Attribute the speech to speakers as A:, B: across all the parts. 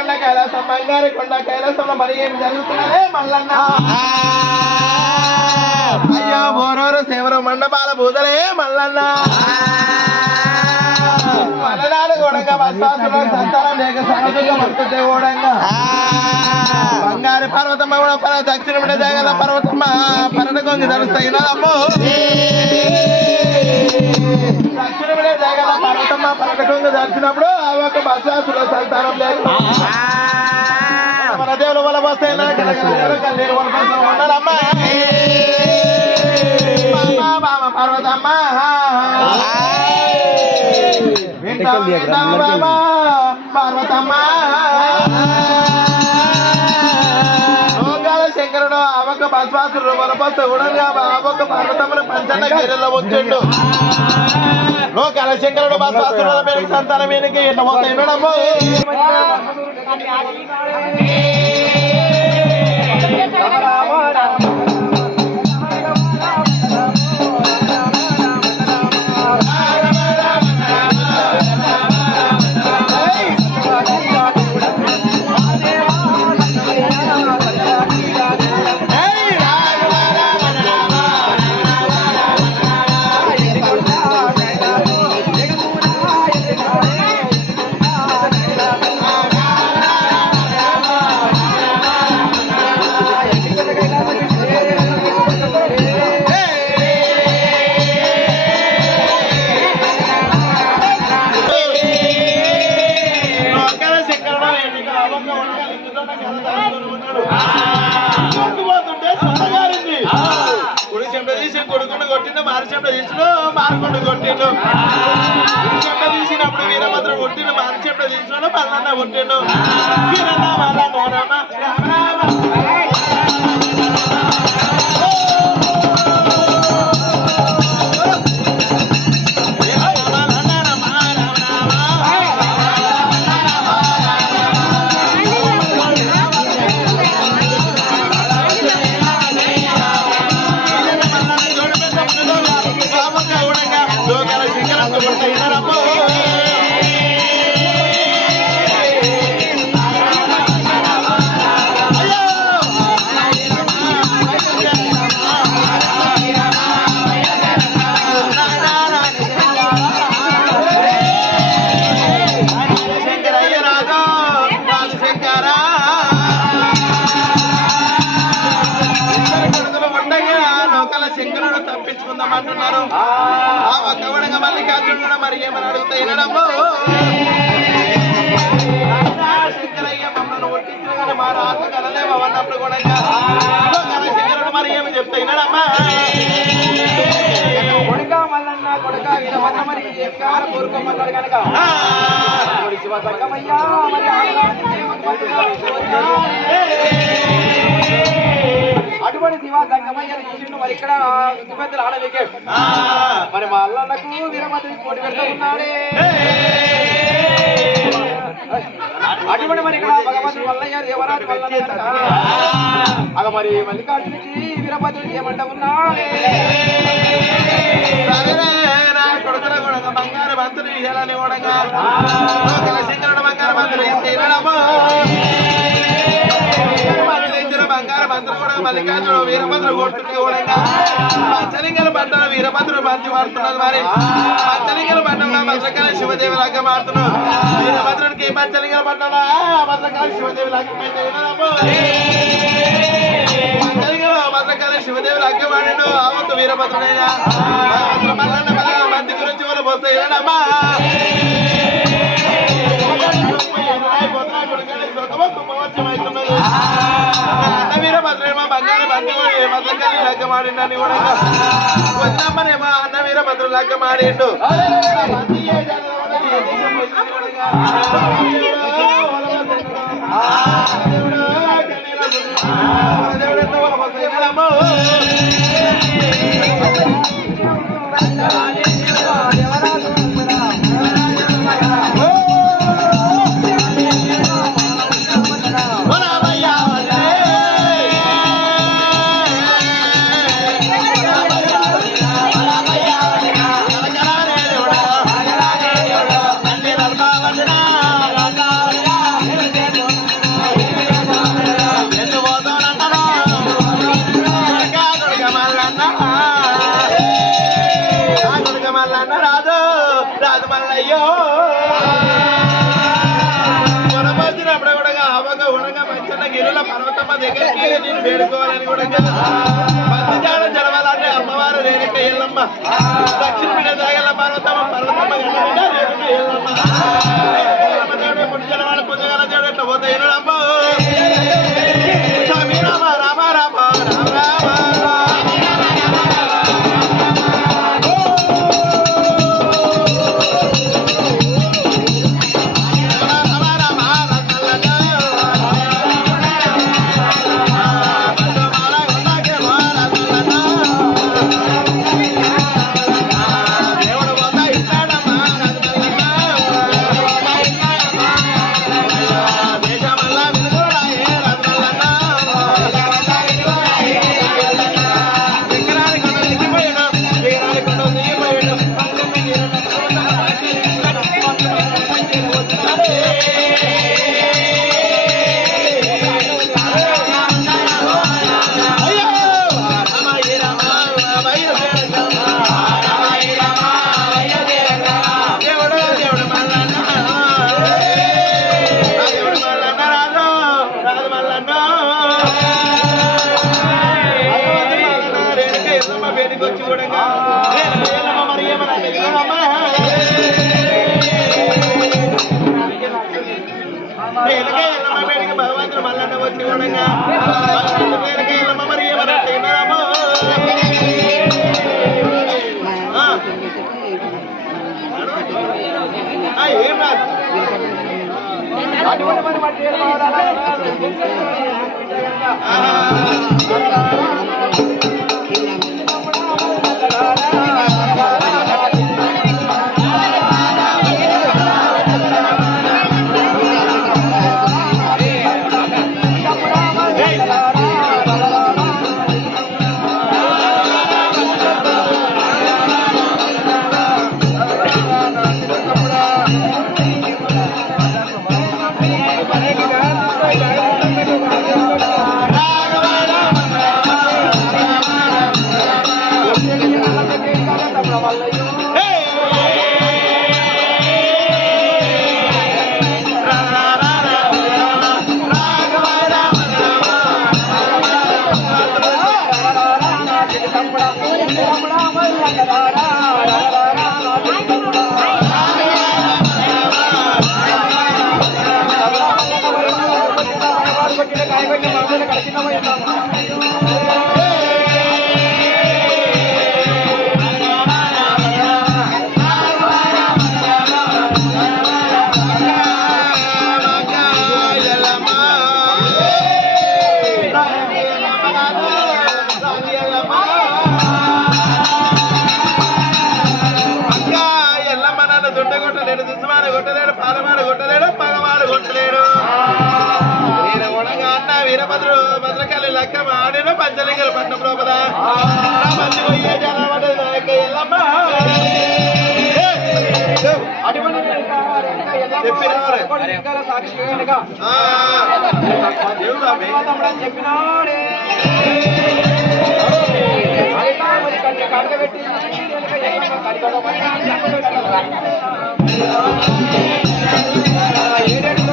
A: కొండ కైలాసం బంగారు కొండ కైలాసంలో మరి ఏం జరుగుతున్నదే? మల్లన్న. అయ్యో బోరోరు శివరు మండపాల బూదలే మల్లన్న. మల్లనాడు గోడంగా బస్వాసుల సంతానం లేక సమతుగా మస్తుంటే గోడంగా బంగారు పర్వతమ్మ కూడా పర దక్షిణ జగల పర్వతమ్మ పరట కొంగి ధరుస్తాయి అమ్మో. జగల పర్వతమ్మ పరట కొంగి ధరిచినప్పుడు ఆ. ఒక బస్వాసుల సంతానం లేక మన దేవుల వల్ల పర్వతమ్మ బామ పర్వతమ్మ శంకరుడు అవక బస్వాసుడు వనపస్త ఉడంగా అవక పర్వతములు పంచన్న గిరిలో వచ్చిండు. శంకరుడు బస్వాసుడు పేరుకి సంతానం పోతాయి కొట్టిండు మారి చెంప తీసిన మారుకుండు కొట్టిండు. కుడి తీసినప్పుడు వీరభద్ర కొట్టిండు మారి చెంప తీసినాడు పల్లన్న కొట్టిండు. వీరన్న వాళ్ళ
B: మోరమ్మ. కోరుకోమన్నాడు కనుక. శివ సంగమయ్య అటువంటి శివ సంగమయ్య చూసిండు. మరి ఇక్కడ పెద్దలు ఆడలేకే. మరి మా అల్లన్నకు వీరభద్రకి పోటీ పెడతా ఉన్నాడే. అటువంటి మరి ఇక్కడ భగవంతుడు మల్లయ్య దేవరాజు మల్లన్న అగ మరి మల్లికార్జునికి వీరభద్రుడికి ఏమంటా ఉన్నాడే?
A: కొడుకుల కూడా బంగారు బంతులు ఇయ్యాలని కూడా శంకరుడు బంగారు బంతులు ఇస్తే వినడము బంగారు బంతులు కూడా మల్లికార్జుడు వీరభద్రుడు కొట్టుకుని కూడా పంచలింగల పంటలు వీరభద్రుడు మంచి మారుతున్నది మరి. పంచలింగల పంటలో భద్రకాల శివదేవి లాగా మారుతున్నాడు వీరభద్రుడికి పంచలింగల పంటలో భద్రకాల శివదేవి లాగా వినడము పంచలింగల భద్రకాళ శివదేవి లాగా మాడిండు ఆ ఒక్క వీరభద్రుడైనా. శాంతి గురించి వాళ్ళు పోతే వినడమ్మా అన్న వీరభద్రేమో బంగారు బండి భద్రకాళి లగ్గ మాడిండని కూడా వదినమ్మనేమో అన్న గిరుల పర్వతమ్మ దగ్గరికి నేను వేడుకోవాలని కూడా పత్తిజాడ జలవాలంటే అమ్మవారు రేణుక ఎల్లమ్మ దక్షిణ మీద దాగల పర్వతమ్మ పర్వతమ్మ రేణుక ఎల్లమ్మ ఎల్లమ్మ దేవుడు ముడి జలవాడ పుజగల దేవుడు ఎట్లా పోతే అమ్మ
B: అటువంటి మరి
A: కొట్టలేడు పాలమాడు కొట్టలేడు పాలమాడ కొట్టలేడు. వీర కొట్టలేడు ఉడగా అన్న వీరభద్రు భద్రకాళి లక్కమ్మ ఆడిన పంచలింగలు పట్నం లోపల మంచి పోయే జనమడ నాయక ఎల్లమ్మ
B: చెప్పినాడే. అయితే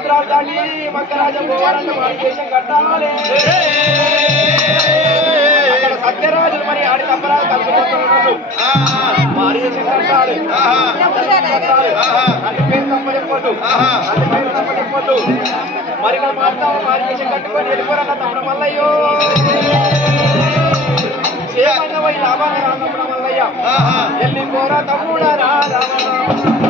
B: దాటి మక్కరాజం పోవాలంటే మన దేశం కట్టాలి అక్కడ సత్యరాజులు మరి ఆడి తప్పరాలు కలిసిపోతున్నారు
A: ఆ,
B: భారీ దేశం కట్టాలి
A: ఆహా.
B: కట్టాలి.
A: ఆహా.
B: అన్ని పేరు తప్ప చెప్పొద్దు
A: ఆహా.
B: అన్ని పేరు తప్ప చెప్పొద్దు మరి ఇక్కడ మాట్లాడు భారీ దేశం కట్టుకొని వెళ్ళిపోరన్న తమ్ముడు మల్లయ్యో చేయమన్న పోయి లాభాలు రా తమ్ముడు మల్లయ్య. వెళ్ళిపోరా తమ్ముడా రామ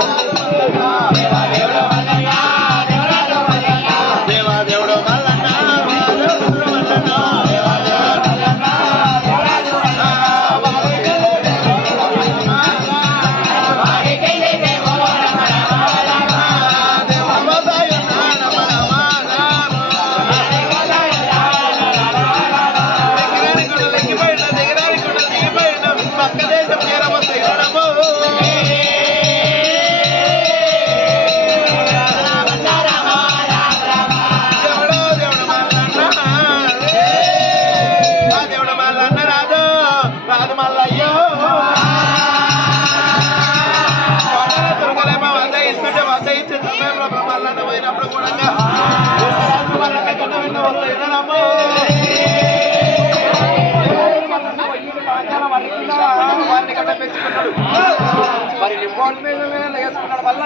B: Thank you. మీద వేసుకున్నాడు వల్ల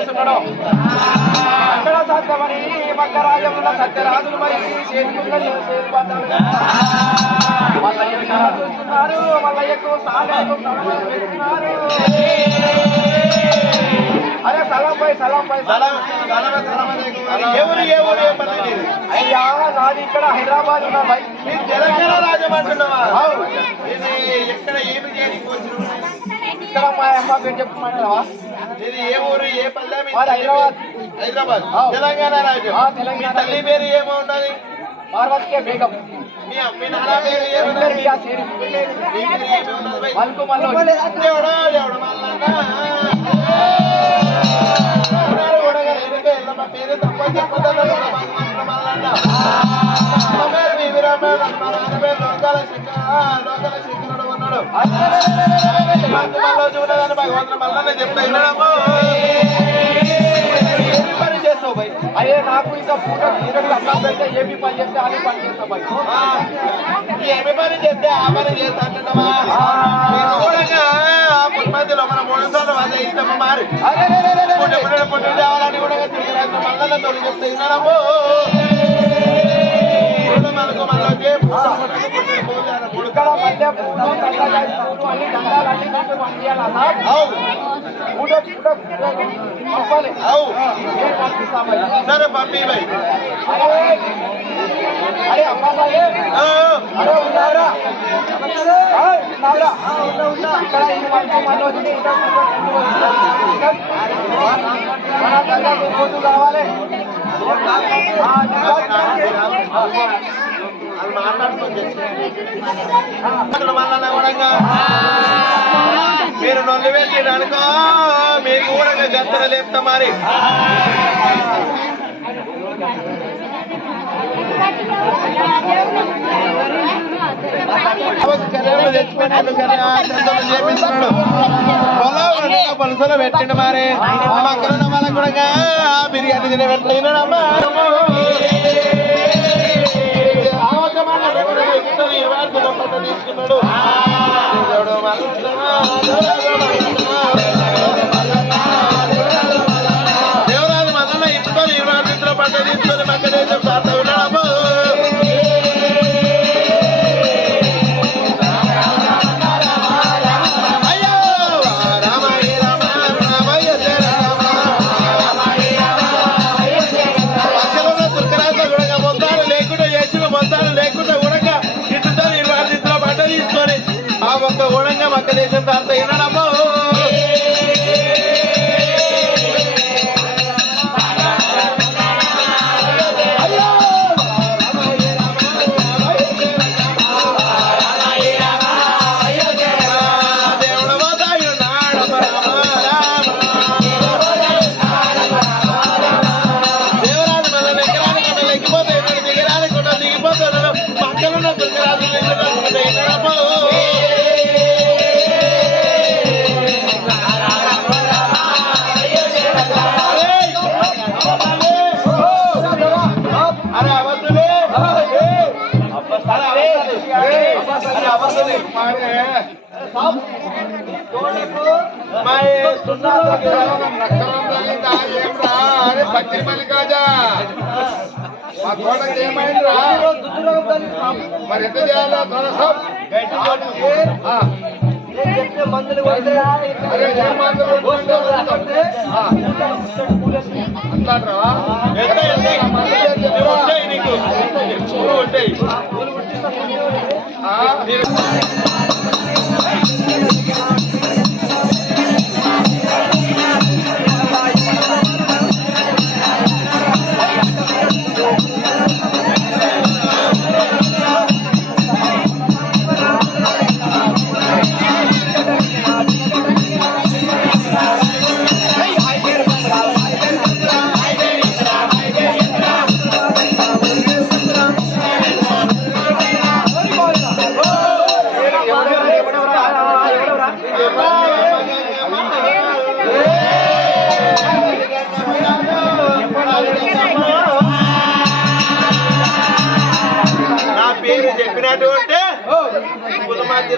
B: కూర్చున్నాడు అక్కడ సత్యమని పక్క రాజ్యంలో సత్యరాజులు మరి చేతులు చూస్తున్నారు పెడుతున్నారు. అరే సలం పై సలం పై
A: ఎవరు ఏ ఊరు ఏ పని నీది?
B: అయ్యా నాది ఇక్కడ హైదరాబాద్ ఉన్నా బై
A: తెలంగాణ రాజ్యం అంటున్నావా ఎక్కడ ఏమి చేయడానికి?
B: ఇక్కడ మా అమ్మ పేరు
A: ఇది ఏ ఊరు ఏ పల్లె?
B: హైదరాబాద్.
A: హైదరాబాద్. తెలంగాణ రాజ్యం.
B: తెలంగాణ
A: తల్లి పేరు ఏమో ఉన్నది
B: పార్వతికే బేగం.
A: మీ మీ చూడదని భగవంతుడు మల్లన్న చెప్తా వినడము పని చేస్తావు బై
B: అయ్యే నాకు ఇంకా పూట పూటకి అన్నం పెడితే ఏమి పని చేస్తే అది పని చేస్తా
A: ఏమి పని చేస్తే ఆ పని చేస్తా అంటున్నావా మధ్యలో మన మూడు అదే ఇస్తాము మారి
B: అరే రే
A: కూడా తిరిగి రాసిన తోడు చెప్తే వినడము మనకు మళ్ళీ వచ్చే పుట్టు పుట్టు పుట్టు పూజార పుడుక.
B: ఇక్కడ మధ్య పూటలు చల్లగా ఇస్తారు అన్ని గంగాలన్నీ కలిపి పంపించాలా సార్
A: అవు
B: పూట పూట పంపాలి
A: అవు
B: ఏం పంపిస్తాం బై
A: సరే పంపి బై
B: అరే అరే అమ్మా సాహెబ్
A: ఆ,
B: అరే ఉన్నారా ఆ, ఉన్నారా
A: మీరు నొల్లి వెళ్ళి అనుకో మీకు కూడా గంతలు లేపుతా మరి. పలుసలో పెట్టండి మరి. మా అక్కడ వాళ్ళకి కూడా బిర్యానీ తినే పెట్టలేనమ్మా
C: దొడు
A: దొడు పచ్చిమల్లి కాజా మా తోటకి
C: ఏమైంది రా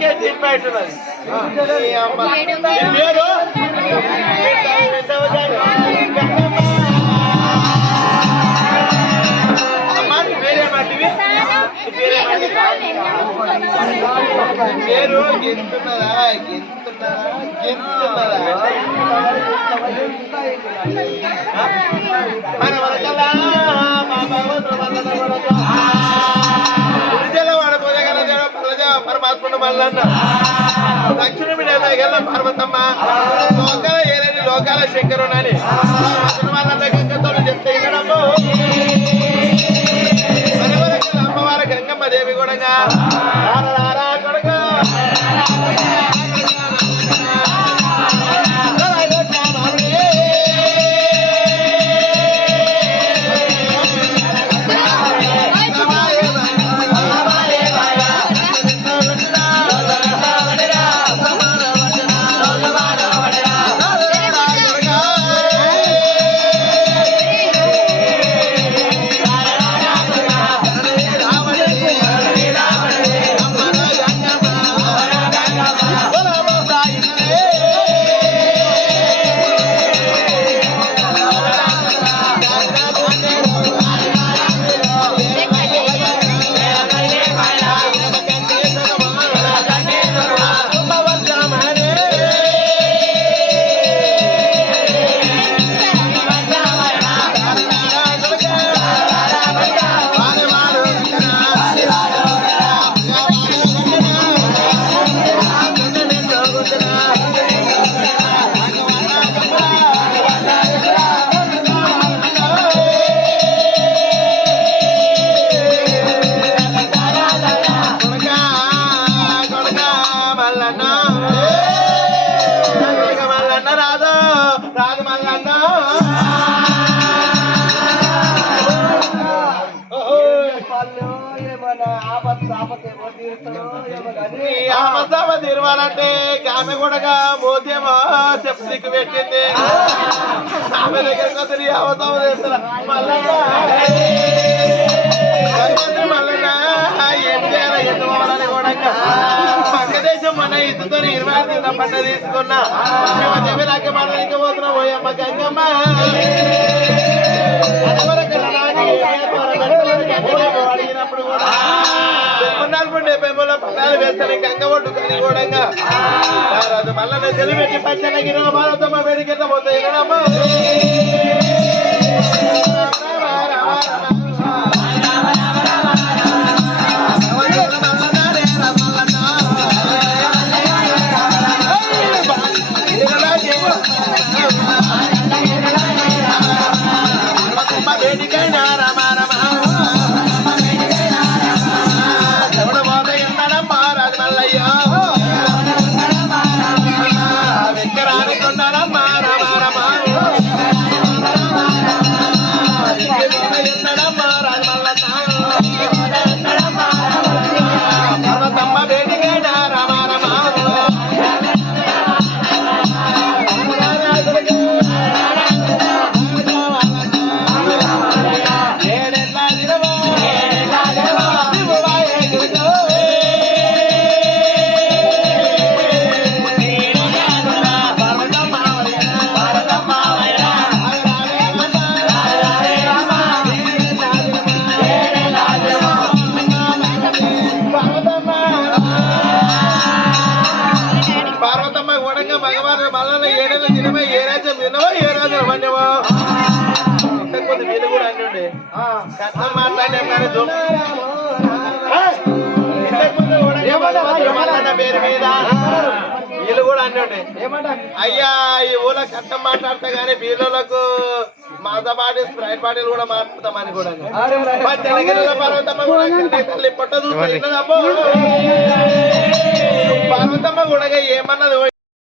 C: అందుకే తిప్పెట్టున్నది పేరు పేరు గెంతున్నదా? గెంతున్నదా? గెంతున్నదా? మన వరకల్లా మా భగవంతుడు పరమాత్ముడు మల్లన్న. దక్షిణ ఎలాగెల్ల పర్వతమ్మ. లోకాల ఏరని లోకాల శంకరు నాని వాళ్ళ గంగతో చెప్తే ఇనడము అమ్మవారి గంగమ్మ దేవి కూడా
A: ఆమె కూడా మోతేమో చెప్పు పెట్టింది. ఆమె దగ్గరికి వస్తే మల్లన్న మల్లన్న ఏం చేయాలి? పోవాలని కూడా పక్కదేశం మన ఇసుతో ఇరవై ఐదు పంట తీసుకున్నా. మేము చెప్పి నాకు మనకి పోతున్నా పోయమ్మ గంగమ్మ. అదివరకు నాకు నలభై డెబ్బై మూల పట్టాలు వేస్తాను గంగ ఒడ్డు కానీ కూడా మళ్ళీ తెలిపెట్టి పచ్చన గిరిన భారతమ్మ వేడికెట్ట పోతాయి కదమ్మా వేదికైనా అయ్యా ఈ ఊళ్ళో కట్టం మాట్లాడతా గానీ వీళ్ళకు మాతో పాటు స్ప్రైట్ బాటిల్ కూడా మాట్లాడతామని కూడా. మా జనగిరిలో పర్వతమ్మ కూడా తల్లి పొట్ట చూస్తే. పర్వతమ్మ కూడా ఏమన్నది